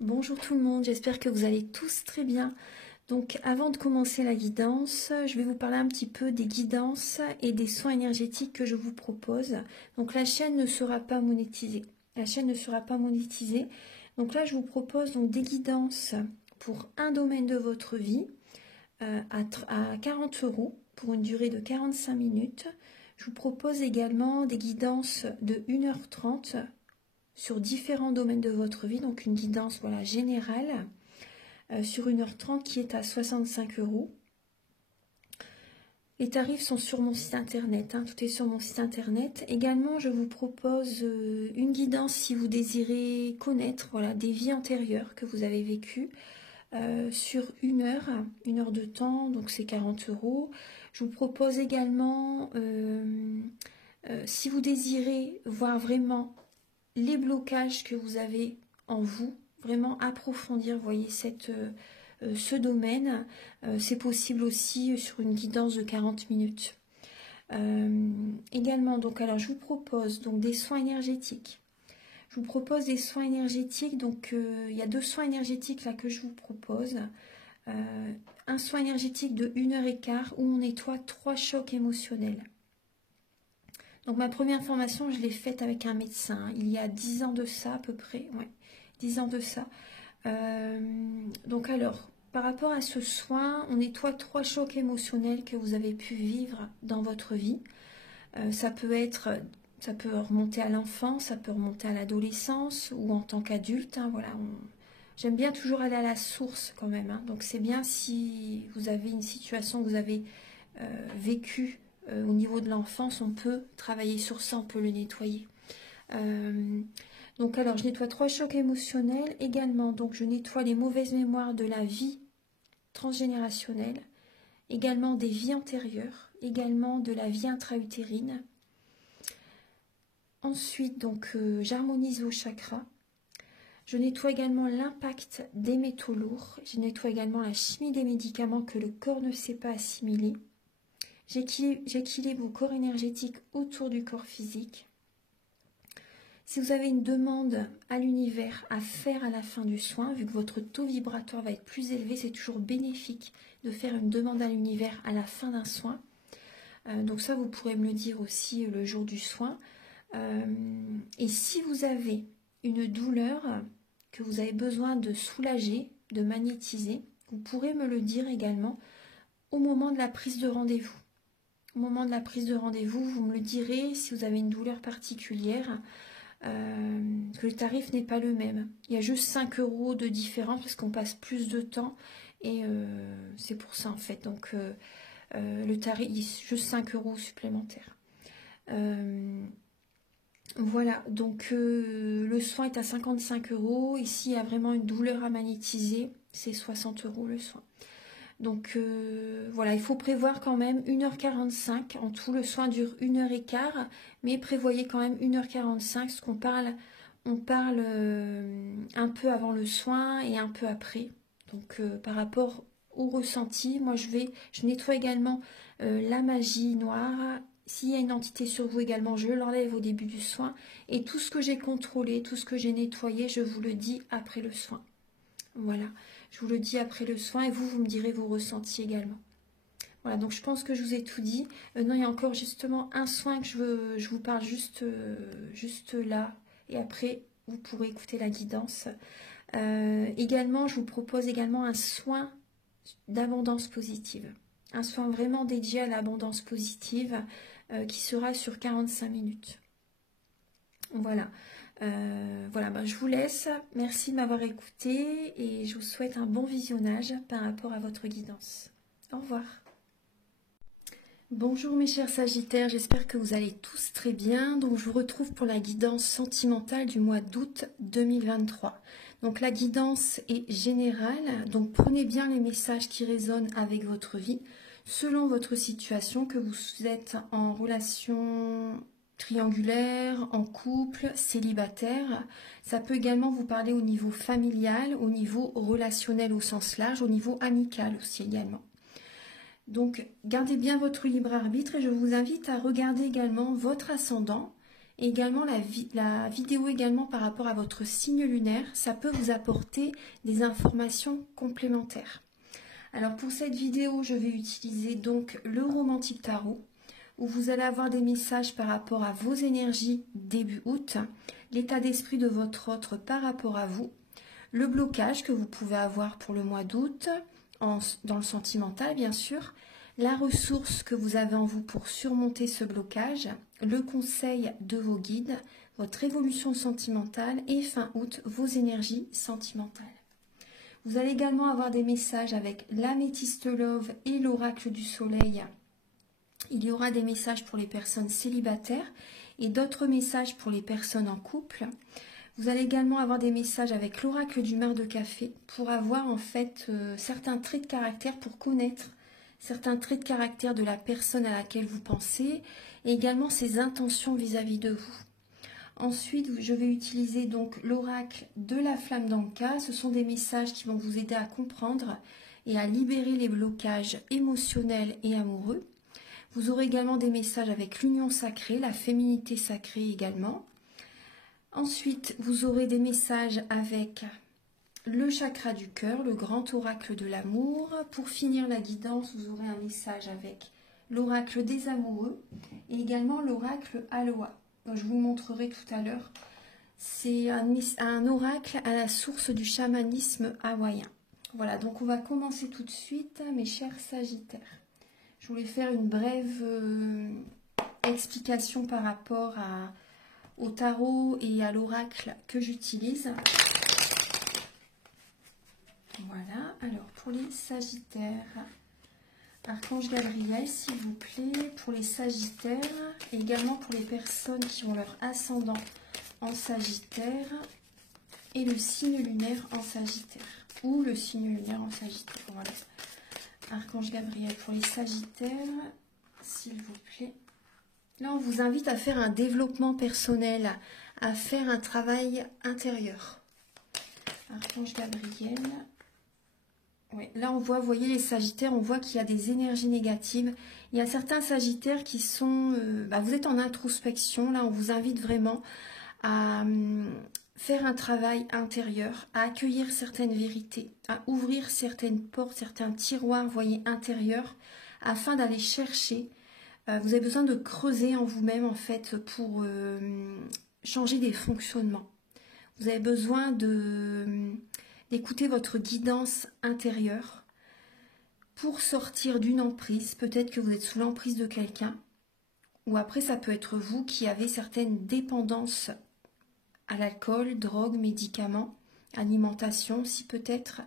Bonjour tout le monde, j'espère que vous allez tous très bien. Donc avant de commencer la guidance, je vais vous parler un petit peu des guidances et des soins énergétiques que je vous propose. Donc la chaîne ne sera pas monétisée. La chaîne ne sera pas monétisée. Donc là je vous propose donc des guidances pour un domaine de votre vie à 40 € pour une durée de 45 minutes. Je vous propose également des guidances de 1h30 sur différents domaines de votre vie, donc une guidance voilà, générale sur 1h30 qui est à 65 €. Les tarifs sont sur mon site internet, tout est sur mon site internet. Également, je vous propose une guidance si vous désirez connaître voilà, des vies antérieures que vous avez vécues sur une heure de temps, donc c'est 40 €. Je vous propose également, si vous désirez voir vraiment les blocages que vous avez en vous, vraiment approfondir, voyez, ce domaine, c'est possible aussi sur une guidance de 40 minutes. Également, donc, alors je vous propose donc des soins énergétiques. Je vous propose des soins énergétiques, donc il y a 2 soins énergétiques là que je vous propose. Un soin énergétique de 1h15 où on nettoie 3 chocs émotionnels. Donc ma première formation, je l'ai faite avec un médecin, il y a 10 ans de ça à peu près, ouais, 10 ans de ça. Donc alors, par rapport à ce soin, on nettoie 3 chocs émotionnels que vous avez pu vivre dans votre vie. Ça peut remonter à l'enfance, ça peut remonter à l'adolescence ou en tant qu'adulte. Voilà, j'aime bien toujours aller à la source quand même. Donc c'est bien si vous avez une situation que vous avez vécue au niveau de l'enfance, on peut travailler sur ça, on peut le nettoyer. Donc alors je nettoie 3 chocs émotionnels également, donc je nettoie les mauvaises mémoires de la vie transgénérationnelle, également des vies antérieures, également de la vie intra-utérine. Ensuite donc j'harmonise vos chakras. Je nettoie également l'impact des métaux lourds, je nettoie également la chimie des médicaments que le corps ne sait pas assimiler. J'équilibre vos corps énergétiques autour du corps physique. Si vous avez une demande à l'univers à faire à la fin du soin, vu que votre taux vibratoire va être plus élevé, c'est toujours bénéfique de faire une demande à l'univers à la fin d'un soin. Donc ça, vous pourrez me le dire aussi le jour du soin. Et si vous avez une douleur que vous avez besoin de soulager, de magnétiser, vous pourrez me le dire également au moment de la prise de rendez-vous. Au moment de la prise de rendez-vous, vous me le direz si vous avez une douleur particulière, que le tarif n'est pas le même. Il y a juste 5 € de différence parce qu'on passe plus de temps et c'est pour ça en fait. Donc le tarif, juste 5 € supplémentaires. Voilà, donc le soin est à 55 €. Ici, il y a vraiment une douleur à magnétiser, c'est 60 € le soin. Donc voilà, il faut prévoir quand même 1h45. En tout, le soin dure 1h15, mais prévoyez quand même 1h45, parce qu'on parle, on parle un peu avant le soin et un peu après. Donc par rapport au ressenti, moi je nettoie également la magie noire. S'il y a une entité sur vous également, je l'enlève au début du soin. Et tout ce que j'ai contrôlé, tout ce que j'ai nettoyé, je vous le dis après le soin. Voilà, je vous le dis après le soin et vous me direz vos ressentis également. Voilà, donc je pense que je vous ai tout dit. Non, il y a encore justement un soin que je vous parle juste là. Et après, vous pourrez écouter la guidance. Également, je vous propose également un soin d'abondance positive. Un soin vraiment dédié à l'abondance positive qui sera sur 45 minutes. Voilà. Voilà, je vous laisse. Merci de m'avoir écouté et je vous souhaite un bon visionnage par rapport à votre guidance. Au revoir. Bonjour mes chers Sagittaires, j'espère que vous allez tous très bien. Donc je vous retrouve pour la guidance sentimentale du mois d'août 2023. Donc la guidance est générale, donc prenez bien les messages qui résonnent avec votre vie, selon votre situation, que vous êtes en relation triangulaire, en couple, célibataire. Ça peut également vous parler au niveau familial, au niveau relationnel au sens large, au niveau amical aussi également. Donc gardez bien votre libre arbitre et je vous invite à regarder également votre ascendant Et également la vidéo également par rapport à votre signe lunaire, ça peut vous apporter des informations complémentaires. Alors pour cette vidéo, je vais utiliser donc le Romantique Tarot, où vous allez avoir des messages par rapport à vos énergies début août, l'état d'esprit de votre autre par rapport à vous, le blocage que vous pouvez avoir pour le mois d'août, dans le sentimental bien sûr, la ressource que vous avez en vous pour surmonter ce blocage, le conseil de vos guides, votre évolution sentimentale et fin août, vos énergies sentimentales. Vous allez également avoir des messages avec l'améthyste love et l'oracle du soleil. Il y aura des messages pour les personnes célibataires et d'autres messages pour les personnes en couple. Vous allez également avoir des messages avec l'oracle du mar de café pour avoir en fait certains traits de caractère, pour connaître certains traits de caractère de la personne à laquelle vous pensez et également ses intentions vis-à-vis de vous. Ensuite, je vais utiliser donc l'oracle de la flamme d'Anka. Ce sont des messages qui vont vous aider à comprendre et à libérer les blocages émotionnels et amoureux. Vous aurez également des messages avec l'union sacrée, la féminité sacrée également. Ensuite, vous aurez des messages avec le chakra du cœur, le grand oracle de l'amour. Pour finir la guidance, vous aurez un message avec l'oracle des amoureux et également l'oracle Aloha. Donc, je vous montrerai tout à l'heure. C'est un oracle à la source du chamanisme hawaïen. Voilà, donc on va commencer tout de suite, mes chers Sagittaires. Je voulais faire une brève explication par rapport au tarot et à l'oracle que j'utilise. Voilà, alors pour les Sagittaires, Archange Gabriel, s'il vous plaît, pour les Sagittaires, et également pour les personnes qui ont leur ascendant en Sagittaire et le signe lunaire en Sagittaire, ou le signe lunaire en Sagittaire, voilà. Archange Gabriel pour les Sagittaires, s'il vous plaît. Là, on vous invite à faire un développement personnel, à faire un travail intérieur. Archange Gabriel. Ouais, là, on voit, vous voyez les Sagittaires, on voit qu'il y a des énergies négatives. Il y a certains Sagittaires qui sont... vous êtes en introspection. Là, on vous invite vraiment à faire un travail intérieur, à accueillir certaines vérités, à ouvrir certaines portes, certains tiroirs, vous voyez, intérieurs, afin d'aller chercher. Vous avez besoin de creuser en vous-même, en fait, pour changer des fonctionnements. Vous avez besoin d'écouter votre guidance intérieure pour sortir d'une emprise. Peut-être que vous êtes sous l'emprise de quelqu'un, ou après, ça peut être vous qui avez certaines dépendances à l'alcool, drogue, médicaments, alimentation aussi peut-être.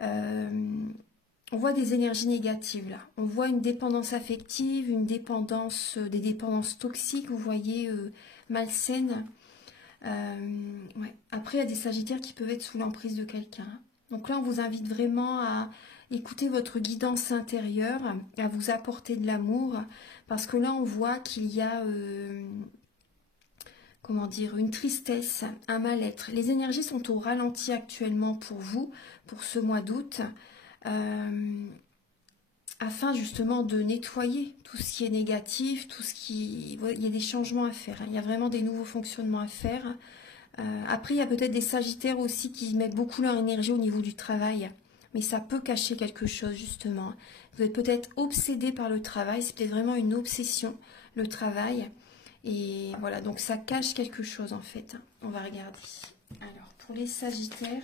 On voit des énergies négatives là. On voit une dépendance affective, une dépendance, des dépendances toxiques, vous voyez, malsaines. Ouais. Après, il y a des Sagittaires qui peuvent être sous l'emprise de quelqu'un. Donc là, on vous invite vraiment à écouter votre guidance intérieure, à vous apporter de l'amour, parce que là, on voit qu'il y a... comment dire, une tristesse, un mal-être. Les énergies sont au ralenti actuellement pour vous, pour ce mois d'août, afin justement de nettoyer tout ce qui est négatif, tout ce qui... Il y a des changements à faire, hein. Il y a vraiment des nouveaux fonctionnements à faire. Après, il y a peut-être des Sagittaires aussi qui mettent beaucoup leur énergie au niveau du travail, mais ça peut cacher quelque chose justement. Vous êtes peut-être obsédé par le travail, c'est peut-être vraiment une obsession, le travail. Et voilà, donc ça cache quelque chose en fait. On va regarder. Alors, pour les Sagittaires,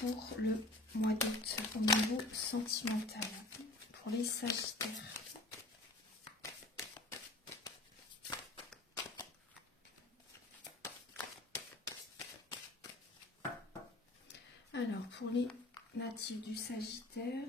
pour le mois d'août, au niveau sentimental. Pour les Sagittaires. Alors, pour les natifs du Sagittaire...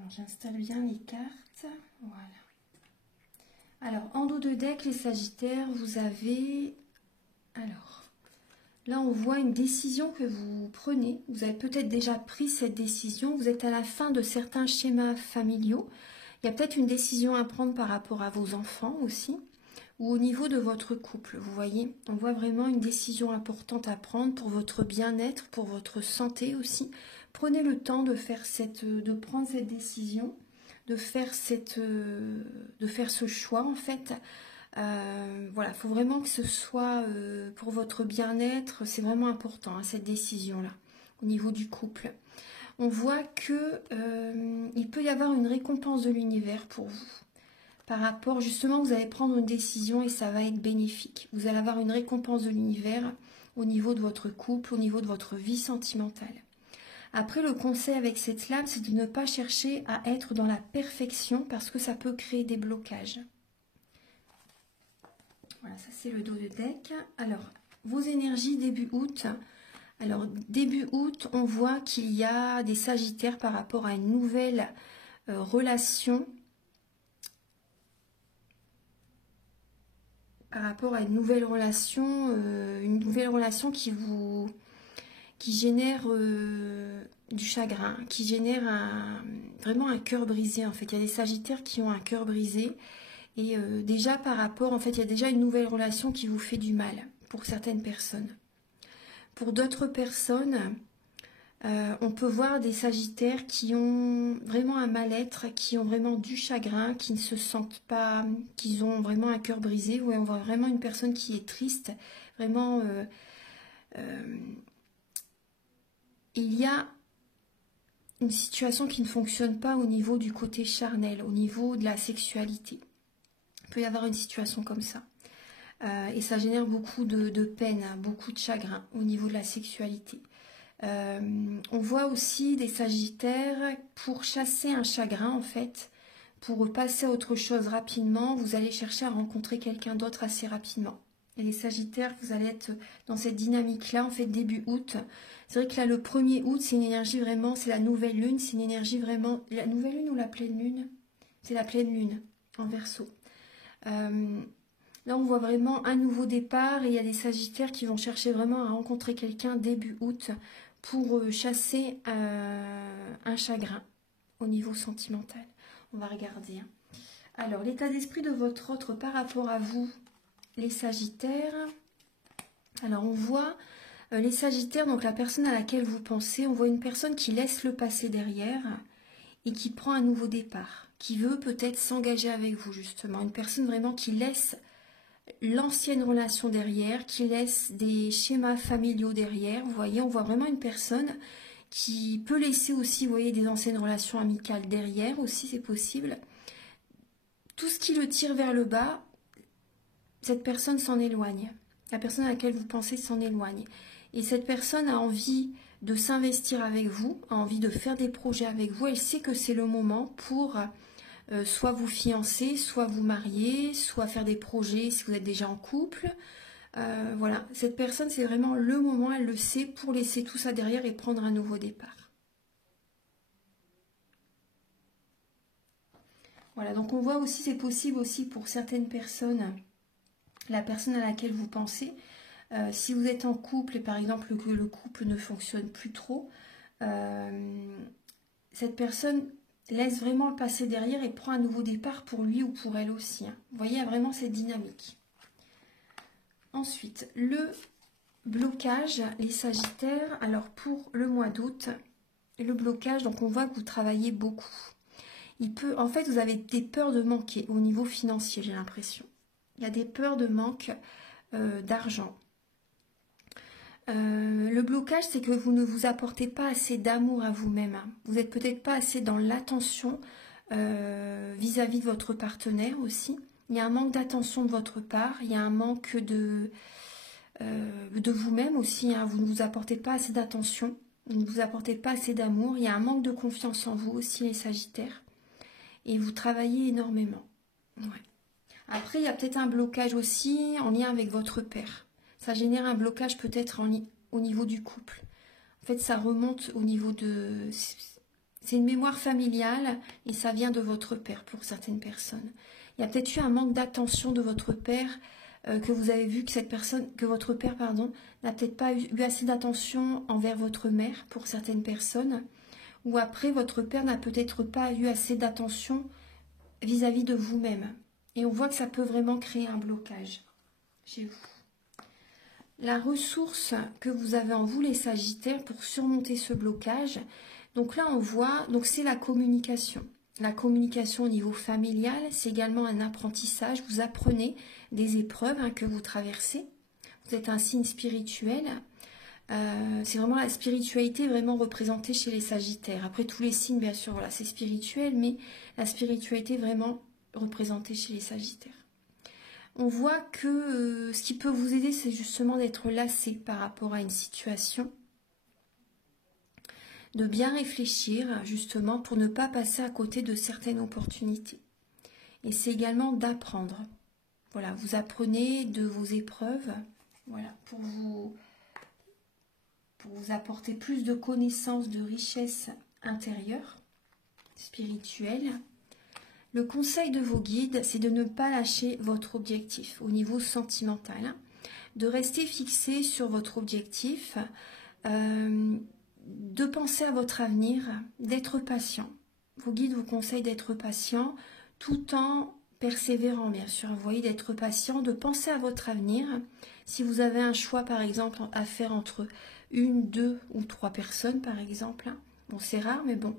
Alors, j'installe bien les cartes. Voilà. Alors, en dos de deck, les Sagittaires, vous avez... Alors, là, on voit une décision que vous prenez. Vous avez peut-être déjà pris cette décision. Vous êtes à la fin de certains schémas familiaux. Il y a peut-être une décision à prendre par rapport à vos enfants aussi, ou au niveau de votre couple. Vous voyez, on voit vraiment une décision importante à prendre pour votre bien-être, pour votre santé aussi. Prenez le temps de faire de prendre cette décision, de faire ce choix en fait. Voilà, il faut vraiment que ce soit pour votre bien-être. C'est vraiment important hein, cette décision-là au niveau du couple. On voit que il peut y avoir une récompense de l'univers pour vous. Par rapport, justement, vous allez prendre une décision et ça va être bénéfique. Vous allez avoir une récompense de l'univers au niveau de votre couple, au niveau de votre vie sentimentale. Après, le conseil avec cette lame, c'est de ne pas chercher à être dans la perfection parce que ça peut créer des blocages. Voilà, ça c'est le dos de deck. Alors, vos énergies début août. Alors, début août, on voit qu'il y a des Sagittaires par rapport à une nouvelle relation. Par rapport à une nouvelle relation qui génère du chagrin, qui génère vraiment un cœur brisé en fait. Il y a des Sagittaires qui ont un cœur brisé et déjà par rapport, en fait, il y a déjà une nouvelle relation qui vous fait du mal pour certaines personnes. Pour d'autres personnes, on peut voir des Sagittaires qui ont vraiment un mal-être, qui ont vraiment du chagrin, qui ne se sentent pas, qui ont vraiment un cœur brisé. Ouais, on voit vraiment une personne qui est triste. Vraiment, il y a une situation qui ne fonctionne pas au niveau du côté charnel, au niveau de la sexualité. Il peut y avoir une situation comme ça. Et ça génère beaucoup de peine, beaucoup de chagrin au niveau de la sexualité. On voit aussi des Sagittaires pour chasser un chagrin en fait, pour passer à autre chose rapidement, vous allez chercher à rencontrer quelqu'un d'autre assez rapidement. Et les Sagittaires, vous allez être dans cette dynamique-là en fait début août. C'est vrai que là le 1er août, c'est une énergie vraiment, c'est la nouvelle lune, c'est une énergie vraiment, la nouvelle lune ou la pleine lune? C'est la pleine lune en Verseau. Là, on voit vraiment un nouveau départ et il y a des Sagittaires qui vont chercher vraiment à rencontrer quelqu'un début août pour chasser un chagrin au niveau sentimental. On va regarder. Alors, l'état d'esprit de votre autre par rapport à vous, les Sagittaires. Alors, on voit les Sagittaires, donc la personne à laquelle vous pensez, on voit une personne qui laisse le passé derrière et qui prend un nouveau départ, qui veut peut-être s'engager avec vous justement. Une personne vraiment qui laisse l'ancienne relation derrière, qui laisse des schémas familiaux derrière. Vous voyez, on voit vraiment une personne qui peut laisser aussi, vous voyez, des anciennes relations amicales derrière aussi, c'est possible. Tout ce qui le tire vers le bas, cette personne s'en éloigne. La personne à laquelle vous pensez s'en éloigne. Et cette personne a envie de s'investir avec vous, a envie de faire des projets avec vous. Elle sait que c'est le moment pour soit vous fiancer, soit vous marier, soit faire des projets si vous êtes déjà en couple. Voilà, cette personne, c'est vraiment le moment, elle le sait, pour laisser tout ça derrière et prendre un nouveau départ. Voilà, donc on voit aussi, c'est possible aussi pour certaines personnes, la personne à laquelle vous pensez, si vous êtes en couple et par exemple que le couple ne fonctionne plus trop, cette personne laisse vraiment le passé derrière et prend un nouveau départ pour lui ou pour elle aussi. Hein. Vous voyez, il y a vraiment cette dynamique. Ensuite, le blocage, les Sagittaires. Alors pour le mois d'août, le blocage, donc on voit que vous travaillez beaucoup. En fait, vous avez des peurs de manquer au niveau financier, j'ai l'impression. Il y a des peurs de manque d'argent. Le blocage, c'est que vous ne vous apportez pas assez d'amour à vous-même. Hein. Vous n'êtes peut-être pas assez dans l'attention vis-à-vis de votre partenaire aussi. Il y a un manque d'attention de votre part. Il y a un manque de vous-même aussi. Hein. Vous ne vous apportez pas assez d'attention. Vous ne vous apportez pas assez d'amour. Il y a un manque de confiance en vous aussi, les Sagittaires. Et vous travaillez énormément. Ouais. Après, il y a peut-être un blocage aussi en lien avec votre père. Ça génère un blocage peut-être au niveau du couple. En fait, ça remonte au niveau de... C'est une mémoire familiale et ça vient de votre père pour certaines personnes. Il y a peut-être eu un manque d'attention de votre père, que vous avez vu que cette personne, que votre père, pardon, n'a peut-être pas eu assez d'attention envers votre mère pour certaines personnes. Ou après, votre père n'a peut-être pas eu assez d'attention vis-à-vis de vous-même. Et on voit que ça peut vraiment créer un blocage chez vous. La ressource que vous avez en vous, les Sagittaires, pour surmonter ce blocage, donc là on voit, donc c'est la communication. La communication au niveau familial, c'est également un apprentissage. Vous apprenez des épreuves que vous traversez. Vous êtes un signe spirituel. C'est vraiment la spiritualité vraiment représentée chez les Sagittaires. Après tous les signes, bien sûr, voilà, c'est spirituel, mais la spiritualité vraiment représentée chez les Sagittaires. On voit que ce qui peut vous aider, c'est justement d'être lassé par rapport à une situation, de bien réfléchir justement pour ne pas passer à côté de certaines opportunités. Et c'est également d'apprendre. Voilà, vous apprenez de vos épreuves, voilà, pour vous apporter plus de connaissances, de richesse intérieure, spirituelle. Le conseil de vos guides, c'est de ne pas lâcher votre objectif au niveau sentimental, de rester fixé sur votre objectif, de penser à votre avenir, d'être patient. Vos guides vous conseillent d'être patient tout en persévérant, bien sûr. Vous voyez, d'être patient, de penser à votre avenir. Si vous avez un choix, par exemple, à faire entre une, deux ou trois personnes, par exemple, bon, c'est rare, mais bon,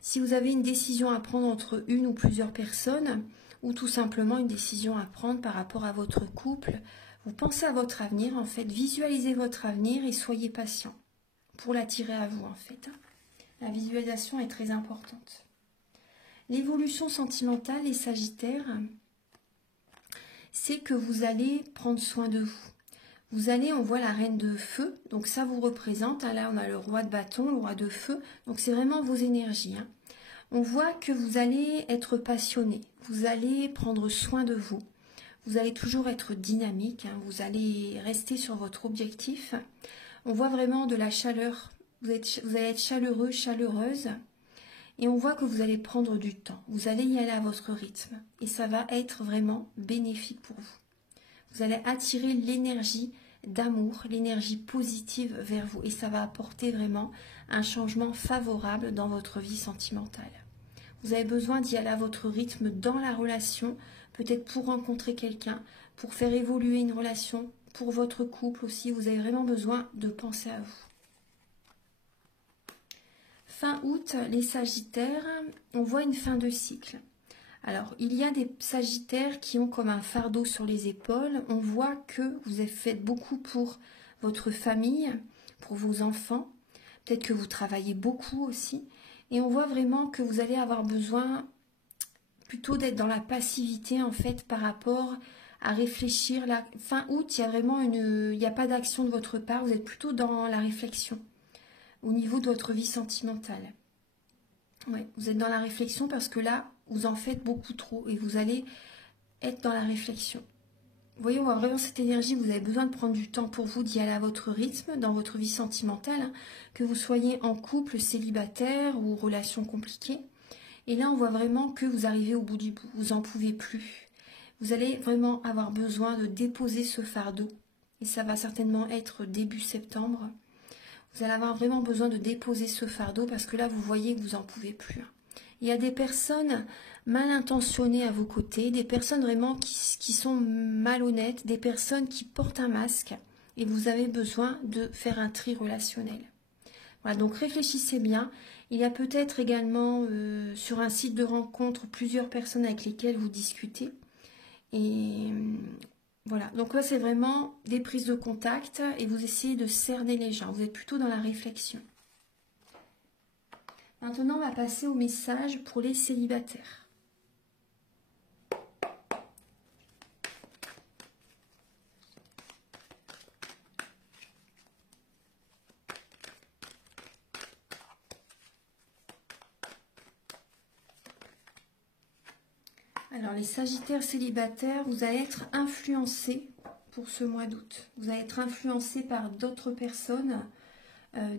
si vous avez une décision à prendre entre une ou plusieurs personnes, ou tout simplement une décision à prendre par rapport à votre couple, vous pensez à votre avenir, en fait, visualisez votre avenir et soyez patient pour l'attirer à vous, en fait. La visualisation est très importante. L'évolution sentimentale, les Sagittaires, c'est que vous allez prendre soin de vous. Vous allez, on voit la reine de feu, donc ça vous représente. Là, on a le roi de bâton, le roi de feu, donc c'est vraiment vos énergies. On voit que vous allez être passionné, vous allez prendre soin de vous. Vous allez toujours être dynamique, vous allez rester sur votre objectif. On voit vraiment de la chaleur, vous allez être chaleureux, chaleureuse. Et on voit que vous allez prendre du temps, vous allez y aller à votre rythme. Et ça va être vraiment bénéfique pour vous. Vous allez attirer l'énergie d'amour, l'énergie positive vers vous. Et ça va apporter vraiment un changement favorable dans votre vie sentimentale. Vous avez besoin d'y aller à votre rythme dans la relation, peut-être pour rencontrer quelqu'un, pour faire évoluer une relation, pour votre couple aussi. Vous avez vraiment besoin de penser à vous. Fin août, les Sagittaires, on voit une fin de cycle. Alors, il y a des Sagittaires qui ont comme un fardeau sur les épaules. On voit que vous avez fait beaucoup pour votre famille, pour vos enfants. Peut-être que vous travaillez beaucoup aussi. Et on voit vraiment que vous allez avoir besoin plutôt d'être dans la passivité, en fait, par rapport à réfléchir. La fin août, il y a vraiment il n'y a pas d'action de votre part. Vous êtes plutôt dans la réflexion au niveau de votre vie sentimentale. Ouais, vous êtes dans la réflexion parce que là, vous en faites beaucoup trop et vous allez être dans la réflexion. Vous voyez, on voit vraiment cette énergie, vous avez besoin de prendre du temps pour vous, d'y aller à votre rythme, dans votre vie sentimentale, que vous soyez en couple, célibataire ou relation compliquée. Et là, on voit vraiment que vous arrivez au bout du bout, vous n'en pouvez plus. Vous allez vraiment avoir besoin de déposer ce fardeau. Et ça va certainement être début septembre. Vous allez avoir vraiment besoin de déposer ce fardeau parce que là, vous voyez que vous n'en pouvez plus. Il y a des personnes mal intentionnées à vos côtés, des personnes vraiment qui sont malhonnêtes, des personnes qui portent un masque et vous avez besoin de faire un tri relationnel. Voilà, donc réfléchissez bien. Il y a peut-être également sur un site de rencontre plusieurs personnes avec lesquelles vous discutez. Et voilà, donc là c'est vraiment des prises de contact et vous essayez de cerner les gens. Vous êtes plutôt dans la réflexion. Maintenant, on va passer au message pour les célibataires. Alors, les Sagittaires célibataires, vous allez être influencés pour ce mois d'août. Vous allez être influencés par d'autres personnes,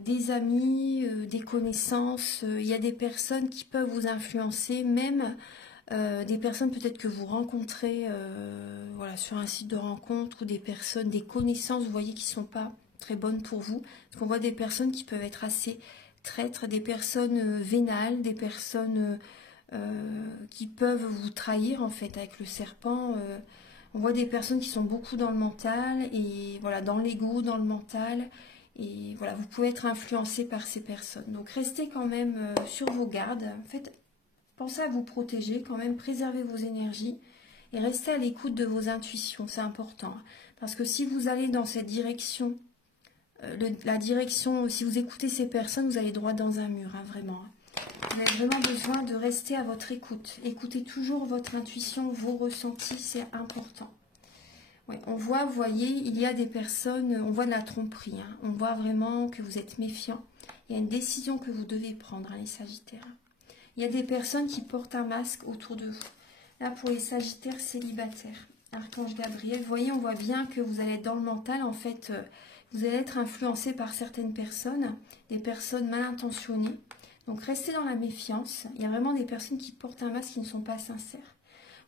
des amis, des connaissances. Il y a des personnes qui peuvent vous influencer, même des personnes peut-être que vous rencontrez voilà, sur un site de rencontre, ou des personnes, des connaissances, vous voyez, qui ne sont pas très bonnes pour vous. Parce qu'on voit des personnes qui peuvent être assez traîtres, des personnes vénales, des personnes qui peuvent vous trahir en fait avec le serpent. On voit des personnes qui sont beaucoup dans le mental, et voilà, dans l'ego, dans le mental. Et voilà, vous pouvez être influencé par ces personnes. Donc restez quand même sur vos gardes. Faites Pensez à vous protéger, quand même, préservez vos énergies et restez à l'écoute de vos intuitions, c'est important. Parce que si vous allez dans cette direction, la direction, si vous écoutez ces personnes, vous allez droit dans un mur, hein, vraiment. Vous avez vraiment besoin de rester à votre écoute. Écoutez toujours votre intuition, vos ressentis, c'est important. Ouais, on voit, vous voyez, il y a des personnes, on voit de la tromperie, hein, on voit vraiment que vous êtes méfiant. Il y a une décision que vous devez prendre, hein, les Sagittaires. Il y a des personnes qui portent un masque autour de vous. Là, pour les Sagittaires célibataires, Archange Gabriel, vous voyez, on voit bien que vous allez être dans le mental. En fait, vous allez être influencé par certaines personnes, des personnes mal intentionnées. Donc, restez dans la méfiance. Il y a vraiment des personnes qui portent un masque qui ne sont pas sincères.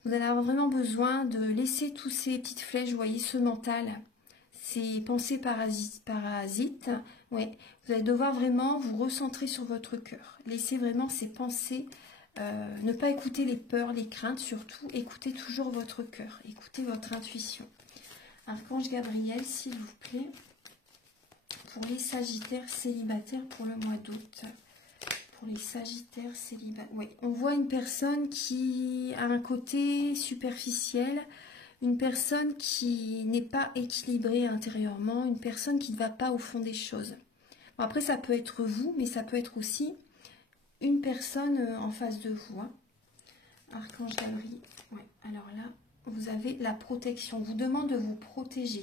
Vous allez avoir vraiment besoin de laisser tous ces petites flèches, vous voyez, ce mental, ces pensées parasites. Ouais, vous allez devoir vraiment vous recentrer sur votre cœur. Laissez vraiment ces pensées, ne pas écouter les peurs, les craintes, surtout écoutez toujours votre cœur, écoutez votre intuition. Archange Gabriel, s'il vous plaît, pour les Sagittaires célibataires pour le mois d'août. Pour les Sagittaires célibataires, oui, on voit une personne qui a un côté superficiel, une personne qui n'est pas équilibrée intérieurement, une personne qui ne va pas au fond des choses. Bon, après, ça peut être vous, mais ça peut être aussi une personne en face de vous. Hein. Archange Gabriel, ouais. Alors là, vous avez la protection. On vous demande de vous protéger.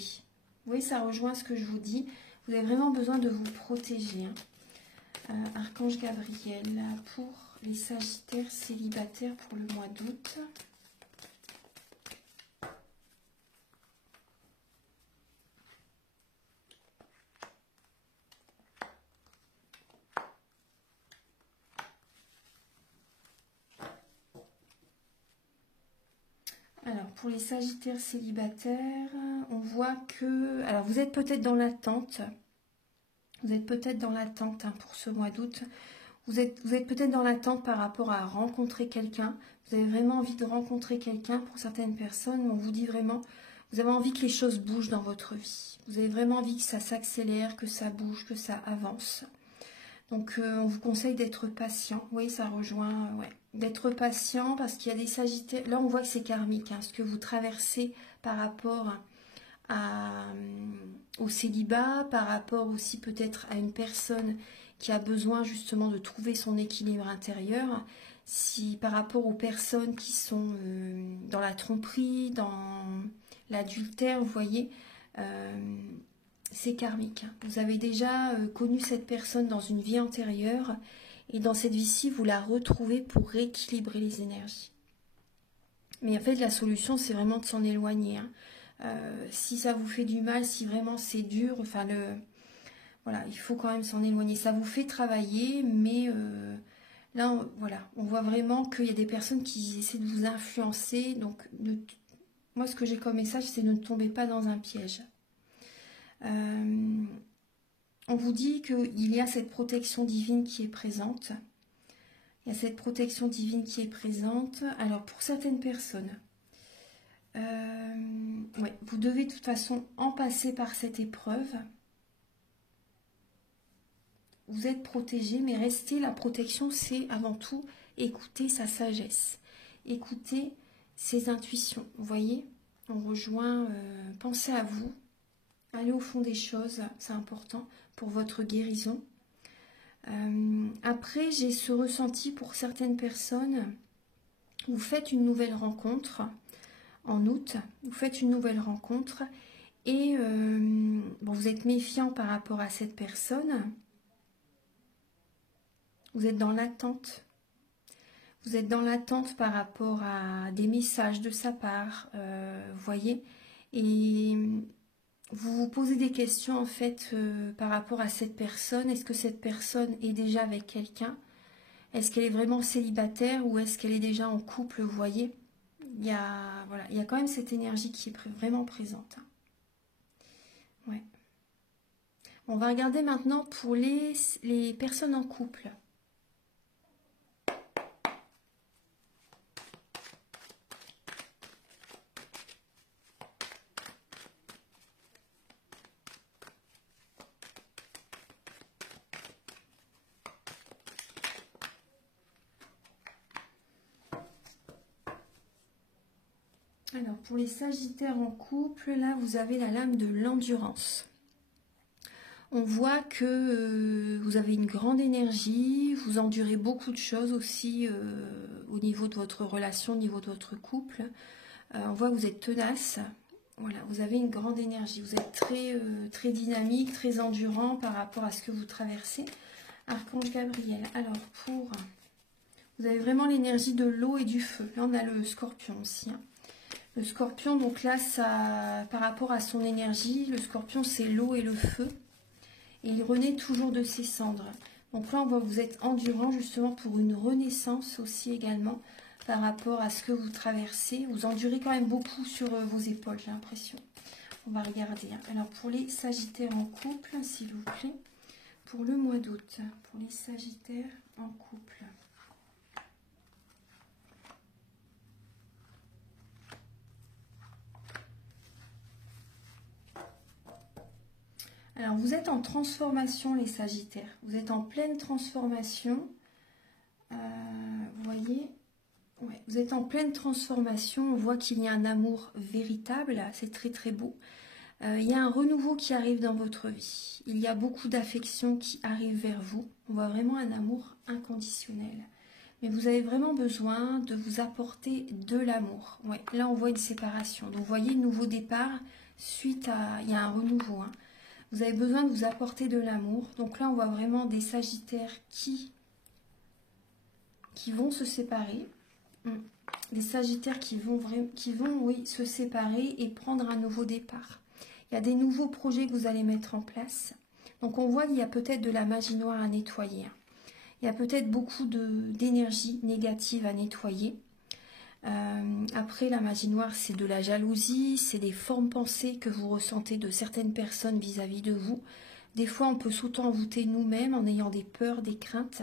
Vous voyez, ça rejoint ce que je vous dis. Vous avez vraiment besoin de vous protéger. Hein. Archange Gabriel, pour les Sagittaires célibataires pour le mois d'août. Alors, pour les Sagittaires célibataires, on voit que... Alors, vous êtes peut-être dans l'attente. Vous êtes peut-être dans l'attente, hein, pour ce mois d'août. Vous êtes peut-être dans l'attente par rapport à rencontrer quelqu'un. Vous avez vraiment envie de rencontrer quelqu'un. Pour certaines personnes, on vous dit vraiment... Vous avez envie que les choses bougent dans votre vie. Vous avez vraiment envie que ça s'accélère, que ça bouge, que ça avance. Donc, on vous conseille d'être patient. Oui, ça rejoint, ouais. D'être patient parce qu'il y a des Sagittaires. Là, on voit que c'est karmique, hein, ce que vous traversez par rapport au célibat, par rapport aussi peut-être à une personne qui a besoin justement de trouver son équilibre intérieur. Si par rapport aux personnes qui sont dans la tromperie, dans l'adultère, vous voyez... c'est karmique. Vous avez déjà connu cette personne dans une vie antérieure et dans cette vie-ci, vous la retrouvez pour rééquilibrer les énergies. Mais en fait, la solution, c'est vraiment de s'en éloigner. Hein. Si ça vous fait du mal, si vraiment c'est dur, enfin, voilà, il faut quand même s'en éloigner. Ça vous fait travailler, mais là, voilà, on voit vraiment qu'il y a des personnes qui essaient de vous influencer. Donc, moi, ce que j'ai comme message, c'est ne tombez pas dans un piège. On vous dit qu'il y a cette protection divine qui est présente. Il y a cette protection divine qui est présente. Alors, pour certaines personnes, ouais, vous devez de toute façon en passer par cette épreuve. Vous êtes protégé, mais restez, la protection, c'est avant tout écouter sa sagesse. Écouter ses intuitions. Vous voyez, on rejoint, pensez à vous. Allez au fond des choses, c'est important pour votre guérison. Après, j'ai ce ressenti pour certaines personnes. Vous faites une nouvelle rencontre en août. Vous faites une nouvelle rencontre et bon, vous êtes méfiant par rapport à cette personne. Vous êtes dans l'attente. Vous êtes dans l'attente par rapport à des messages de sa part, vous voyez. Et... vous vous posez des questions en fait par rapport à cette personne. Est-ce que cette personne est déjà avec quelqu'un? Est-ce qu'elle est vraiment célibataire ou est-ce qu'elle est déjà en couple, vous voyez? Voilà, il y a quand même cette énergie qui est vraiment présente. Ouais. On va regarder maintenant pour les personnes en couple. Alors, pour les Sagittaires en couple, là, vous avez la lame de l'endurance. On voit que vous avez une grande énergie, vous endurez beaucoup de choses aussi au niveau de votre relation, au niveau de votre couple. On voit que vous êtes tenace. Voilà, vous avez une grande énergie. Vous êtes très dynamique, très endurant par rapport à ce que vous traversez. Archange Gabriel. Alors, vous avez vraiment l'énergie de l'eau et du feu. Là, on a le Scorpion aussi. Hein. Le Scorpion, donc là, par rapport à son énergie, le Scorpion, c'est l'eau et le feu. Et il renaît toujours de ses cendres. Donc là, on voit que vous êtes endurant justement pour une renaissance aussi également par rapport à ce que vous traversez. Vous endurez quand même beaucoup sur vos épaules, j'ai l'impression. On va regarder. Alors pour les Sagittaires en couple, s'il vous plaît, pour le mois d'août, pour les Sagittaires en couple. Alors, vous êtes en transformation, les Sagittaires. Vous êtes en pleine transformation. Vous voyez, ouais, vous êtes en pleine transformation. On voit qu'il y a un amour véritable. C'est très, très beau. Il y a un renouveau qui arrive dans votre vie. Il y a beaucoup d'affection qui arrive vers vous. On voit vraiment un amour inconditionnel. Mais vous avez vraiment besoin de vous apporter de l'amour. Ouais, là, on voit une séparation. Donc, vous voyez, nouveau départ suite à... Il y a un renouveau, hein. Vous avez besoin de vous apporter de l'amour. Donc là, on voit vraiment des Sagittaires qui vont se séparer. Des Sagittaires qui vont oui, se séparer et prendre un nouveau départ. Il y a des nouveaux projets que vous allez mettre en place. Donc on voit qu'il y a peut-être de la magie noire à nettoyer. Il y a peut-être beaucoup d'énergie négative à nettoyer. Après, la magie noire, c'est de la jalousie, c'est des formes pensées que vous ressentez de certaines personnes vis-à-vis de vous. Des fois, on peut s'auto-envoûter nous-mêmes en ayant des peurs, des craintes,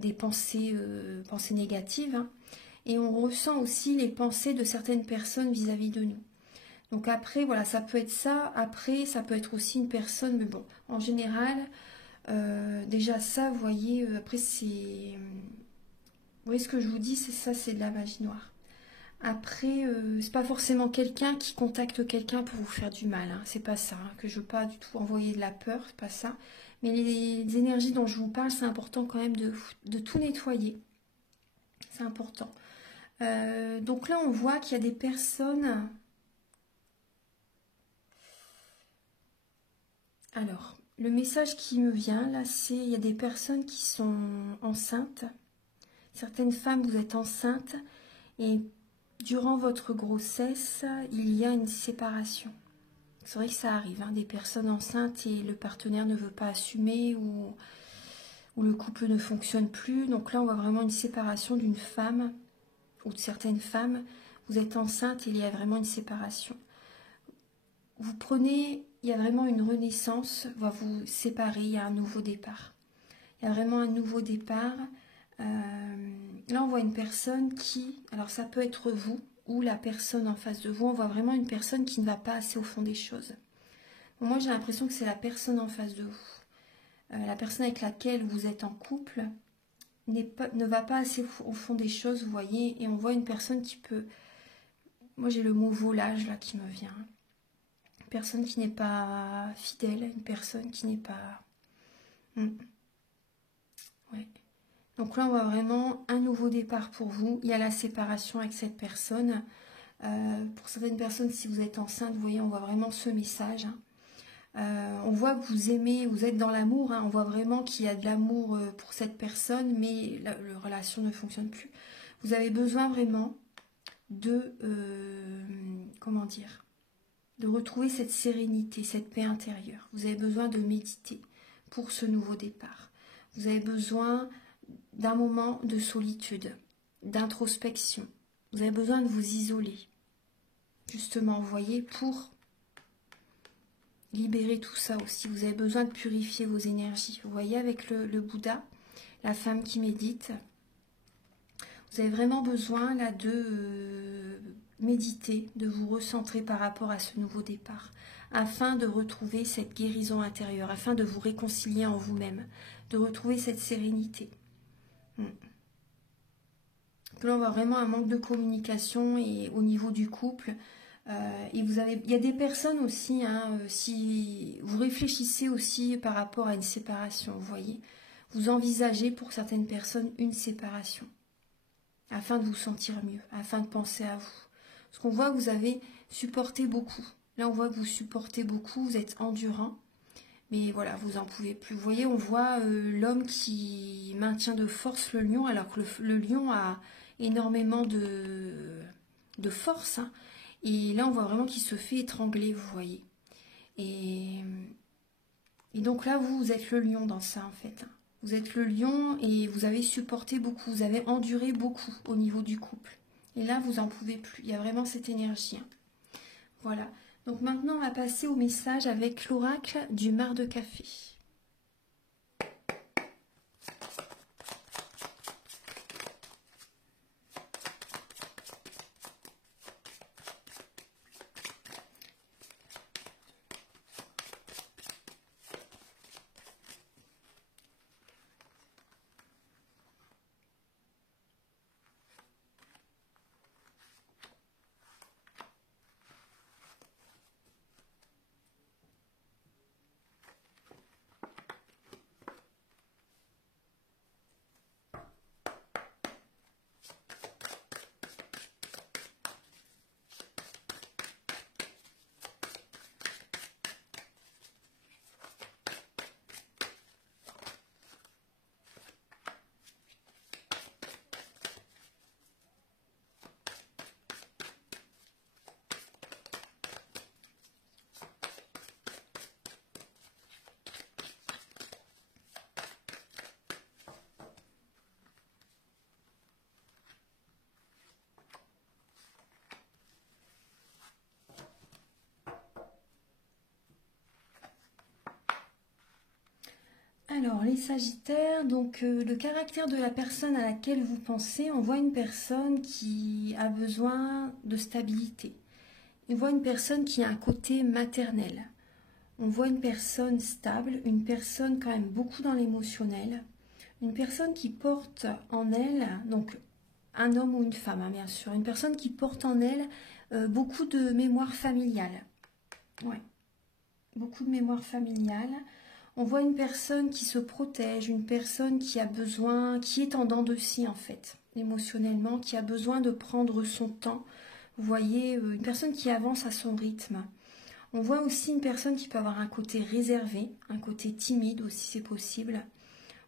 des pensées négatives. Hein. Et on ressent aussi les pensées de certaines personnes vis-à-vis de nous. Donc après, voilà, ça peut être ça. Après, ça peut être aussi une personne, mais bon, en général, déjà ça, vous voyez, après c'est... Vous voyez ce que je vous dis, c'est ça, c'est de la magie noire. Après, c'est pas forcément quelqu'un qui contacte quelqu'un pour vous faire du mal. Hein. C'est pas ça, hein, que je veux pas du tout envoyer de la peur, c'est pas ça. Mais les énergies dont je vous parle, c'est important quand même de tout nettoyer. C'est important. Donc là, on voit qu'il y a des personnes... Alors, le message qui me vient, là, c'est il y a des personnes qui sont enceintes. Certaines femmes, vous êtes enceintes et... Durant votre grossesse, il y a une séparation. C'est vrai que ça arrive, hein, des personnes enceintes et le partenaire ne veut pas assumer ou le couple ne fonctionne plus. Donc là, on voit vraiment une séparation d'une femme ou de certaines femmes. Vous êtes enceinte et il y a vraiment une séparation. Vous prenez, il y a vraiment une renaissance, va vous séparer, il y a un nouveau départ. Il y a vraiment un nouveau départ. Là, on voit une personne qui, alors ça peut être vous ou la personne en face de vous, on voit vraiment une personne qui ne va pas assez au fond des choses. Bon, moi, j'ai l'impression que c'est la personne en face de vous. La personne avec laquelle vous êtes en couple ne va pas assez au fond des choses, vous voyez, et on voit une personne qui peut... Moi, j'ai le mot volage, là, qui me vient. Une personne qui n'est pas fidèle, une personne qui n'est pas... Ouais. Donc là, on voit vraiment un nouveau départ pour vous. Il y a la séparation avec cette personne. Pour certaines personnes, si vous êtes enceinte, vous voyez, on voit vraiment ce message. On voit que vous aimez, vous êtes dans l'amour. Hein. On voit vraiment qu'il y a de l'amour pour cette personne, mais la relation ne fonctionne plus. Vous avez besoin vraiment de, comment dire, de retrouver cette sérénité, cette paix intérieure. Vous avez besoin de méditer pour ce nouveau départ. Vous avez besoin d'un moment de solitude, d'introspection. Vous avez besoin de vous isoler, justement, vous voyez, pour libérer tout ça aussi. Vous avez besoin de purifier vos énergies. Vous voyez, avec le Bouddha, la femme qui médite, vous avez vraiment besoin là de méditer, de vous recentrer par rapport à ce nouveau départ, afin de retrouver cette guérison intérieure, afin de vous réconcilier en vous-même, de retrouver cette sérénité. Là, on voit vraiment un manque de communication et au niveau du couple. Et il y a des personnes aussi, hein, si vous réfléchissez aussi par rapport à une séparation, vous voyez, vous envisagez pour certaines personnes une séparation, afin de vous sentir mieux, afin de penser à vous. Parce qu'on voit que vous avez supporté beaucoup. Là, on voit que vous supportez beaucoup, vous êtes endurant. Mais voilà, vous en pouvez plus. Vous voyez, on voit l'homme qui maintient de force le lion, alors que le lion a énormément de force. Hein. Et là, on voit vraiment qu'il se fait étrangler, vous voyez. Et donc là, vous êtes le lion dans ça, en fait. Vous êtes le lion et vous avez supporté beaucoup, vous avez enduré beaucoup au niveau du couple. Et là, vous en pouvez plus. Il y a vraiment cette énergie. Hein. Voilà. Donc maintenant, on va passer au message avec l'oracle du mar de café. Alors, les Sagittaires, donc le caractère de la personne à laquelle vous pensez, on voit une personne qui a besoin de stabilité. On voit une personne qui a un côté maternel. On voit une personne stable, une personne quand même beaucoup dans l'émotionnel. Une personne qui porte en elle, donc un homme ou une femme, hein, bien sûr. Une personne qui porte en elle beaucoup de mémoire familiale. Ouais, beaucoup de mémoire familiale. On voit une personne qui se protège, une personne qui a besoin, qui est en dents de scie en fait, émotionnellement, qui a besoin de prendre son temps. Vous voyez, une personne qui avance à son rythme. On voit aussi une personne qui peut avoir un côté réservé, un côté timide aussi, c'est possible.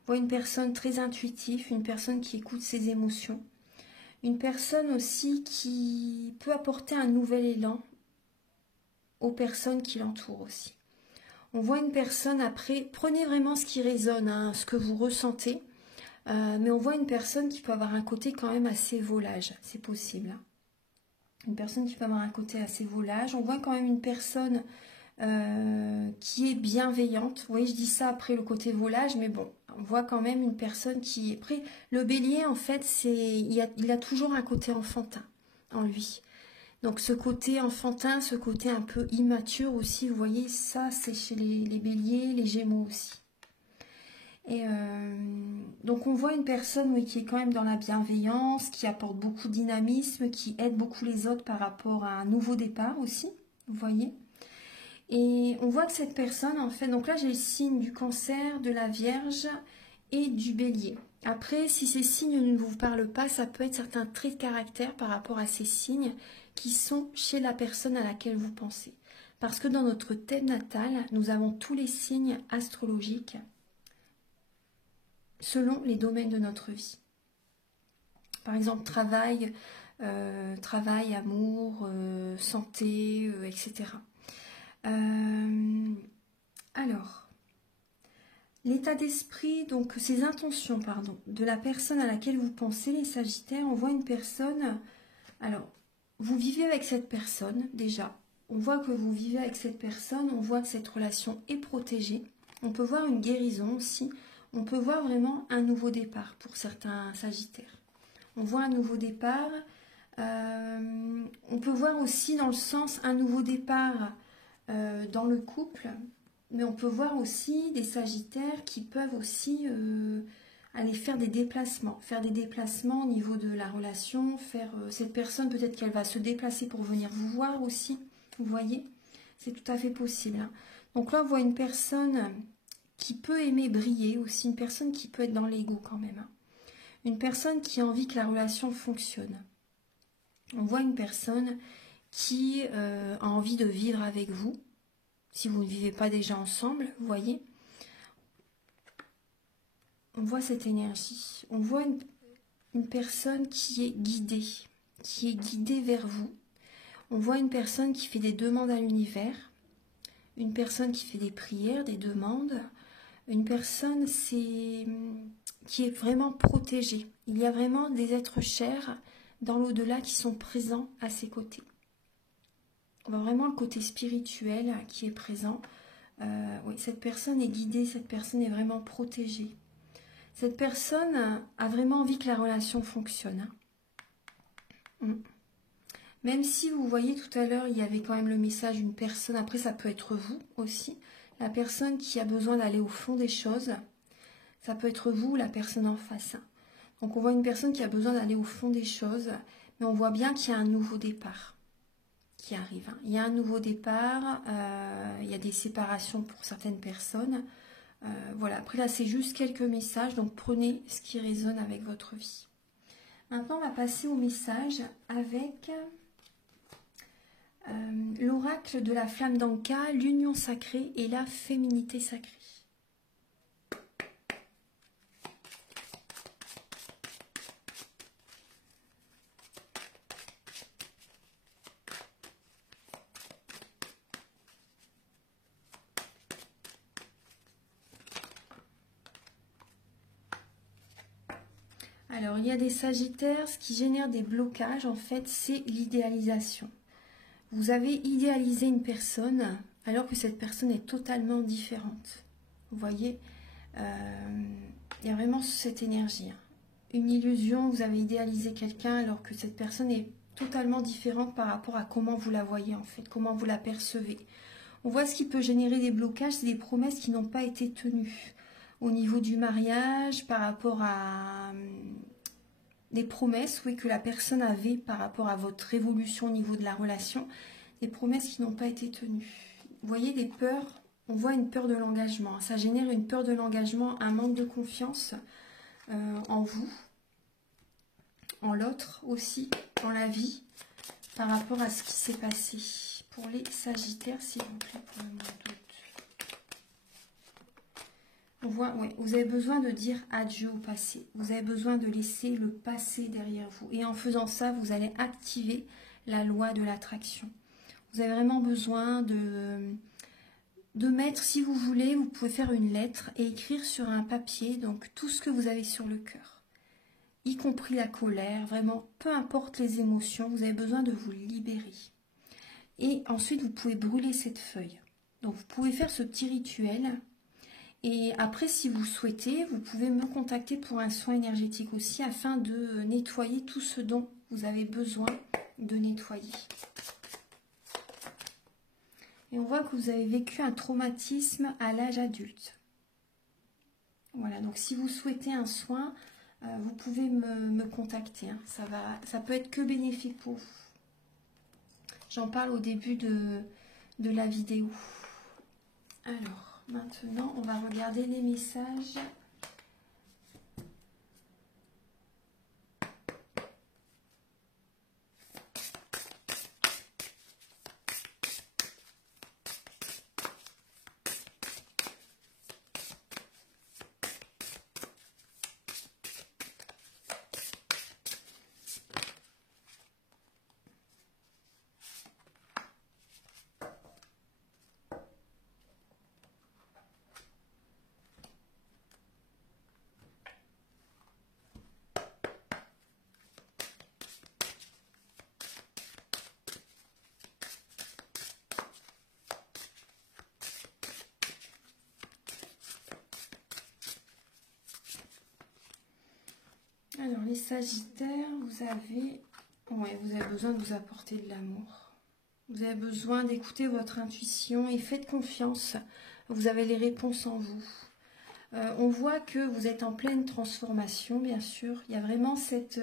On voit une personne très intuitive, une personne qui écoute ses émotions. Une personne aussi qui peut apporter un nouvel élan aux personnes qui l'entourent aussi. On voit une personne, après, prenez vraiment ce qui résonne, hein, ce que vous ressentez, mais on voit une personne qui peut avoir un côté quand même assez volage, c'est possible. Hein. Une personne qui peut avoir un côté assez volage. On voit quand même une personne qui est bienveillante. Vous voyez, je dis ça après le côté volage, mais bon, on voit quand même une personne qui est... Après, le bélier, en fait, il a toujours un côté enfantin en lui. Donc ce côté enfantin, ce côté un peu immature aussi, vous voyez, ça c'est chez les béliers, les gémeaux aussi. Et donc on voit une personne oui, qui est quand même dans la bienveillance, qui apporte beaucoup de dynamisme, qui aide beaucoup les autres par rapport à un nouveau départ aussi, vous voyez. Et on voit que cette personne, en fait, donc là j'ai le signe du Cancer, de la Vierge et du Bélier. Après, si ces signes ne vous parlent pas, ça peut être certains traits de caractère par rapport à ces signes qui sont chez la personne à laquelle vous pensez. Parce que dans notre thème natal, nous avons tous les signes astrologiques selon les domaines de notre vie. Par exemple, travail, amour, santé, etc. Alors, L'état d'esprit, donc ces intentions, pardon, de la personne à laquelle vous pensez, les Sagittaires, on voit une personne, alors, vous vivez avec cette personne, déjà, on voit que vous vivez avec cette personne, on voit que cette relation est protégée, on peut voir une guérison aussi, on peut voir vraiment un nouveau départ pour certains Sagittaires. On voit un nouveau départ, on peut voir aussi dans le sens un nouveau départ dans le couple, mais on peut voir aussi des Sagittaires qui peuvent aussi aller faire des déplacements au niveau de la relation, cette personne peut-être qu'elle va se déplacer pour venir vous voir aussi, vous voyez, c'est tout à fait possible. Hein. Donc là on voit une personne qui peut aimer briller aussi, une personne qui peut être dans l'ego quand même, hein. Une personne qui a envie que la relation fonctionne. On voit une personne qui a envie de vivre avec vous, si vous ne vivez pas déjà ensemble, vous voyez. On voit cette énergie. On voit une personne qui est guidée vers vous. On voit une personne qui fait des demandes à l'univers, une personne qui fait des prières, des demandes, une personne qui est vraiment protégée. Il y a vraiment des êtres chers dans l'au-delà qui sont présents à ses côtés. On voit vraiment le côté spirituel qui est présent. Oui, cette personne est guidée, cette personne est vraiment protégée. Cette personne a vraiment envie que la relation fonctionne. Même si vous voyez tout à l'heure, il y avait quand même le message d'une personne, après ça peut être vous aussi, la personne qui a besoin d'aller au fond des choses, ça peut être vous ou la personne en face. Donc on voit une personne qui a besoin d'aller au fond des choses, mais on voit bien qu'il y a un nouveau départ qui arrive. Il y a un nouveau départ, il y a des séparations pour certaines personnes. Voilà, après là c'est juste quelques messages, donc prenez ce qui résonne avec votre vie. Maintenant on va passer au message avec l'oracle de la flamme d'Anka, l'union sacrée et la féminité sacrée. Alors, il y a des Sagittaires, ce qui génère des blocages, en fait, c'est l'idéalisation. Vous avez idéalisé une personne, alors que cette personne est totalement différente. Vous voyez, il y a vraiment cette énergie. Hein. Une illusion, vous avez idéalisé quelqu'un, alors que cette personne est totalement différente par rapport à comment vous la voyez, en fait, comment vous la percevez. On voit ce qui peut générer des blocages, c'est des promesses qui n'ont pas été tenues. Au niveau du mariage, par rapport à des promesses, oui, que la personne avait par rapport à votre évolution au niveau de la relation, des promesses qui n'ont pas été tenues. Vous voyez des peurs, on voit une peur de l'engagement. Ça génère une peur de l'engagement, un manque de confiance en vous, en l'autre aussi, dans la vie, par rapport à ce qui s'est passé. Pour les Sagittaires, s'il vous plaît, pour le mois d'août. On voit, ouais, vous avez besoin de dire adieu au passé. Vous avez besoin de laisser le passé derrière vous. Et en faisant ça, vous allez activer la loi de l'attraction. Vous avez vraiment besoin de mettre, si vous voulez, vous pouvez faire une lettre et écrire sur un papier, donc tout ce que vous avez sur le cœur. Y compris la colère, vraiment, peu importe les émotions, vous avez besoin de vous libérer. Et ensuite, vous pouvez brûler cette feuille. Donc, vous pouvez faire ce petit rituel. Et après, si vous souhaitez, vous pouvez me contacter pour un soin énergétique aussi afin de nettoyer tout ce dont vous avez besoin de nettoyer. Et on voit que vous avez vécu un traumatisme à l'âge adulte. Voilà, donc si vous souhaitez un soin, vous pouvez me contacter. Hein. Ça peut être que bénéfique pour vous. J'en parle au début de la vidéo. Alors, maintenant, on va regarder les messages. Alors, les Sagittaires, vous avez besoin de vous apporter de l'amour. Vous avez besoin d'écouter votre intuition et faites confiance. Vous avez les réponses en vous. On voit que vous êtes en pleine transformation, bien sûr. Il y a vraiment cette...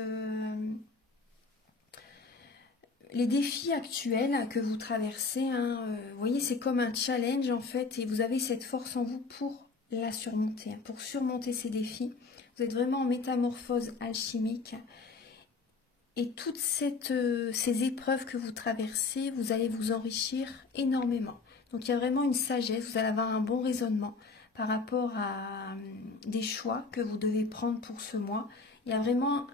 les défis actuels que vous traversez, hein, vous voyez, c'est comme un challenge en fait, et vous avez cette force en vous pour la surmonter, pour surmonter ces défis. Vous êtes vraiment en métamorphose alchimique. Et toutes ces épreuves que vous traversez, vous allez vous enrichir énormément. Donc il y a vraiment une sagesse, vous allez avoir un bon raisonnement par rapport à des choix que vous devez prendre pour ce mois. Il y a vraiment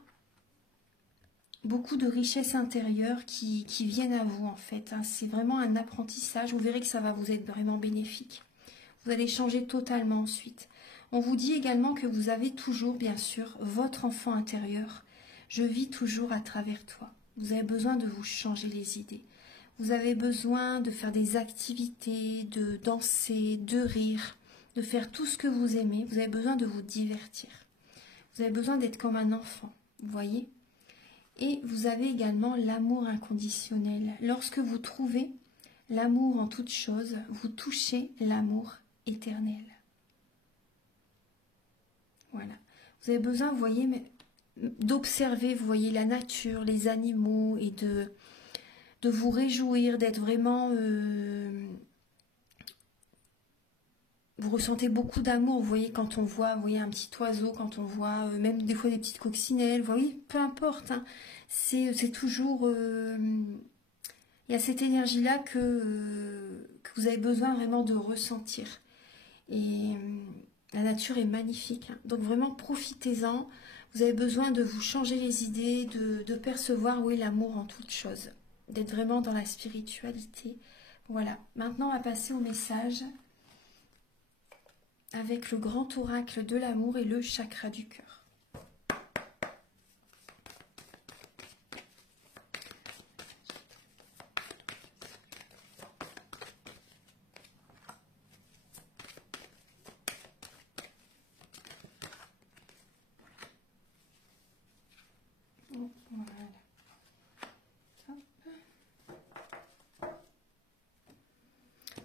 beaucoup de richesses intérieures qui viennent à vous en fait. Hein. C'est vraiment un apprentissage, vous verrez que ça va vous être vraiment bénéfique. Vous allez changer totalement ensuite. On vous dit également que vous avez toujours, bien sûr, votre enfant intérieur. Je vis toujours à travers toi. Vous avez besoin de vous changer les idées. Vous avez besoin de faire des activités, de danser, de rire, de faire tout ce que vous aimez. Vous avez besoin de vous divertir. Vous avez besoin d'être comme un enfant, vous voyez? Et vous avez également l'amour inconditionnel. Lorsque vous trouvez l'amour en toute chose, vous touchez l'amour éternel. Voilà. Vous avez besoin, vous voyez, d'observer, vous voyez, la nature, les animaux, et de vous réjouir, d'être vraiment... vous ressentez beaucoup d'amour, vous voyez, quand on voit, vous voyez, un petit oiseau, quand on voit même des fois des petites coccinelles, vous voyez, peu importe, hein, c'est toujours... il y a cette énergie-là que vous avez besoin vraiment de ressentir. Et la nature est magnifique, hein, donc vraiment profitez-en. Vous avez besoin de vous changer les idées, de percevoir, oui, l'amour en toute chose, d'être vraiment dans la spiritualité. Voilà, maintenant on va passer au message avec le grand oracle de l'amour et le chakra du cœur.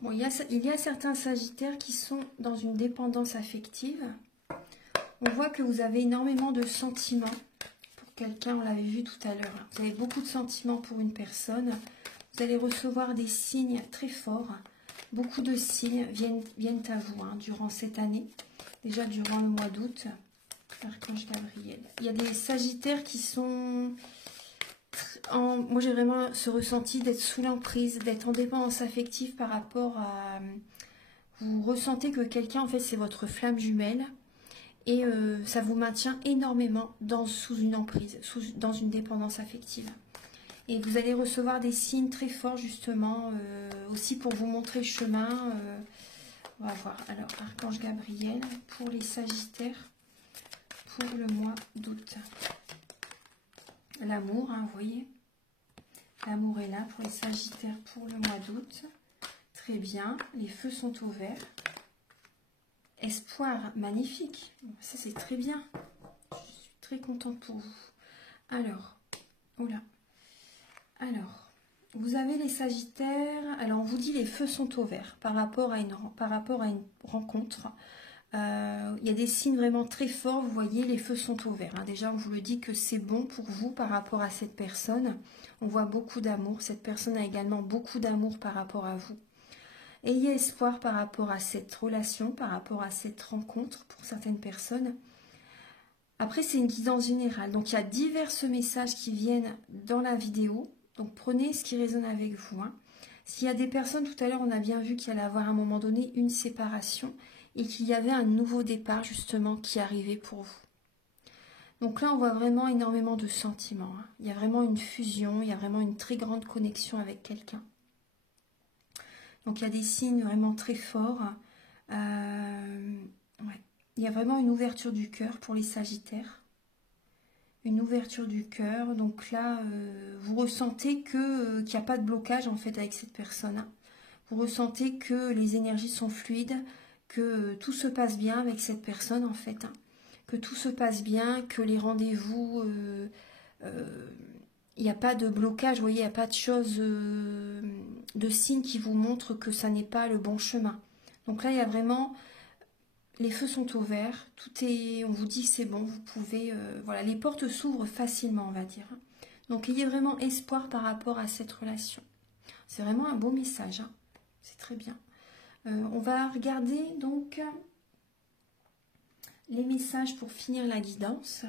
Bon, il y a certains sagittaires qui sont dans une dépendance affective. On voit que vous avez énormément de sentiments pour quelqu'un, on l'avait vu tout à l'heure. Vous avez beaucoup de sentiments pour une personne. Vous allez recevoir des signes très forts. Beaucoup de signes viennent à vous, hein, durant cette année. Déjà durant le mois d'août. Archange Gabriel. Il y a des sagittaires qui sont... Moi j'ai vraiment ce ressenti d'être sous l'emprise, d'être en dépendance affective par rapport à... Vous ressentez que quelqu'un, en fait, c'est votre flamme jumelle. Et ça vous maintient énormément sous une emprise, dans une dépendance affective. Et vous allez recevoir des signes très forts, justement, aussi pour vous montrer le chemin. On va voir. Alors, Archange Gabriel, pour les sagittaires, pour le mois d'août. L'amour, hein, vous voyez. L'amour est là pour les sagittaires pour le mois d'août. Très bien, les feux sont au vert. Espoir, magnifique. Ça, c'est très bien. Je suis très contente pour vous. Alors, oula. Alors, vous avez les sagittaires. Alors, on vous dit les feux sont au vert par rapport à une rencontre. Il y a des signes vraiment très forts. Vous voyez, les feux sont au vert. Hein. Déjà, on vous le dit que c'est bon pour vous par rapport à cette personne. On voit beaucoup d'amour. Cette personne a également beaucoup d'amour par rapport à vous. Ayez espoir par rapport à cette relation, par rapport à cette rencontre pour certaines personnes. Après, c'est une guidance générale. Donc, il y a divers messages qui viennent dans la vidéo. Donc, prenez ce qui résonne avec vous. Hein. S'il y a des personnes, tout à l'heure, on a bien vu qu'il allait avoir à un moment donné une séparation et qu'il y avait un nouveau départ, justement, qui arrivait pour vous. Donc là, on voit vraiment énormément de sentiments. Hein. Il y a vraiment une fusion, il y a vraiment une très grande connexion avec quelqu'un. Donc, il y a des signes vraiment très forts. Ouais. Il y a vraiment une ouverture du cœur pour les sagittaires. Une ouverture du cœur. Donc là, vous ressentez qu'il n'y a pas de blocage, en fait, avec cette personne. Vous ressentez que les énergies sont fluides, que tout se passe bien avec cette personne, en fait. que tout se passe bien, que les rendez-vous, il n'y a pas de blocage, vous voyez, il n'y a pas de choses, de signes qui vous montrent que ça n'est pas le bon chemin. Donc là, il y a vraiment, les feux sont ouverts, tout est, on vous dit c'est bon, vous pouvez, voilà, les portes s'ouvrent facilement, on va dire. Donc ayez vraiment espoir par rapport à cette relation. C'est vraiment un beau message, hein. C'est très bien. On va regarder donc les messages pour finir la guidance.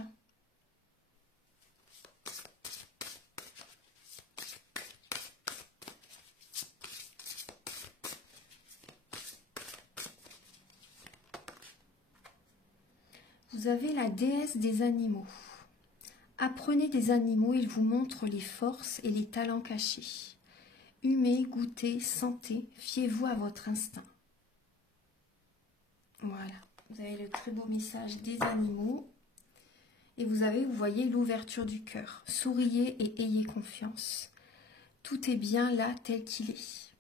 Vous avez la déesse des animaux. Apprenez des animaux, ils vous montrent les forces et les talents cachés. Humez, goûtez, sentez, fiez-vous à votre instinct. Voilà, vous avez le très beau message des animaux. Et vous voyez l'ouverture du cœur. Souriez et ayez confiance. Tout est bien là tel qu'il est.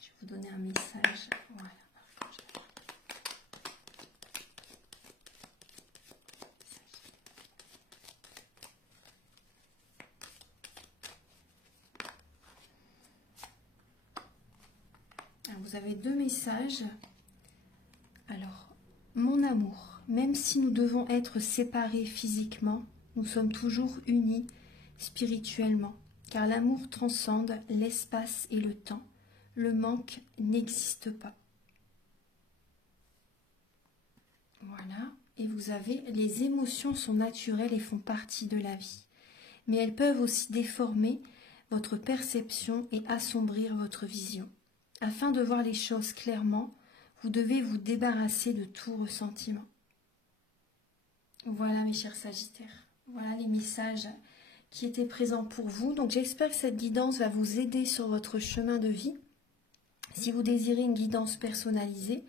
Je vais vous donner un message. Voilà. Vous avez deux messages. Alors, mon amour, même si nous devons être séparés physiquement, nous sommes toujours unis spirituellement, car l'amour transcende l'espace et le temps. Le manque n'existe pas. Voilà. Et vous avez, les émotions sont naturelles et font partie de la vie. Mais elles peuvent aussi déformer votre perception et assombrir votre vision. Afin de voir les choses clairement, vous devez vous débarrasser de tout ressentiment. Voilà mes chers Sagittaires, voilà les messages qui étaient présents pour vous. Donc j'espère que cette guidance va vous aider sur votre chemin de vie. Si vous désirez une guidance personnalisée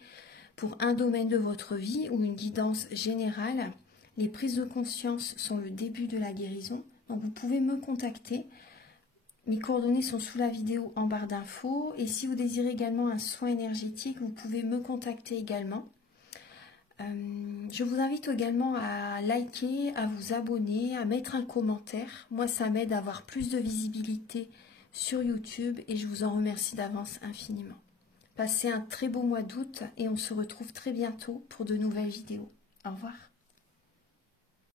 pour un domaine de votre vie ou une guidance générale, les prises de conscience sont le début de la guérison. Donc vous pouvez me contacter. Mes coordonnées sont sous la vidéo en barre d'infos. Et si vous désirez également un soin énergétique, vous pouvez me contacter également. Je vous invite également à liker, à vous abonner, à mettre un commentaire. Moi, ça m'aide à avoir plus de visibilité sur YouTube et je vous en remercie d'avance infiniment. Passez un très beau mois d'août et on se retrouve très bientôt pour de nouvelles vidéos. Au revoir.